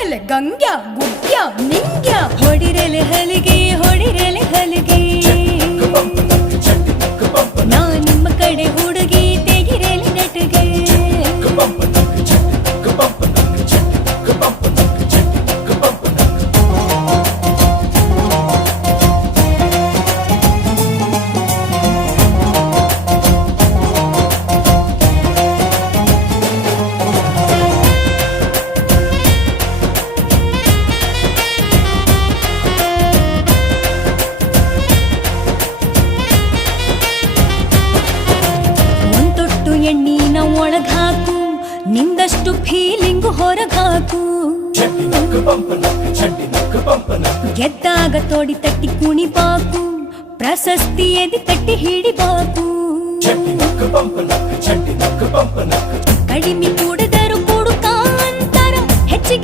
ಹೊಡಿಯಲೆ ಗಂಗ್ಯ ಗುಡ್ಯ ನಿಂಗ್ಯ ಹೊಡಿರಲೆ ಹಲಿಗೆ ಹೊಡಿರಲೆ ಹಲಿಗೆ ನಾ ನಿಮ್ಮ ಕಡೆ ಹುಡುಗಿ ತೆಗಿರಲೆ ನಟಗೆ ಎಣ್ಣೀನ ಒಳಗಾಕು ನಿಂದಷ್ಟು ಫೀಲಿಂಗು ಹೊರಗಾಕು ಗೆದ್ದಾಗ ತೋಡಿ ತಟ್ಟಿ ಕುಣಿಬಾಕು ಪ್ರಶಸ್ತಿ ಎದಿ ತಟ್ಟಿ ಹಿಡಿಬಾಕು ಕಡಿಮೆ ಕೂಡದ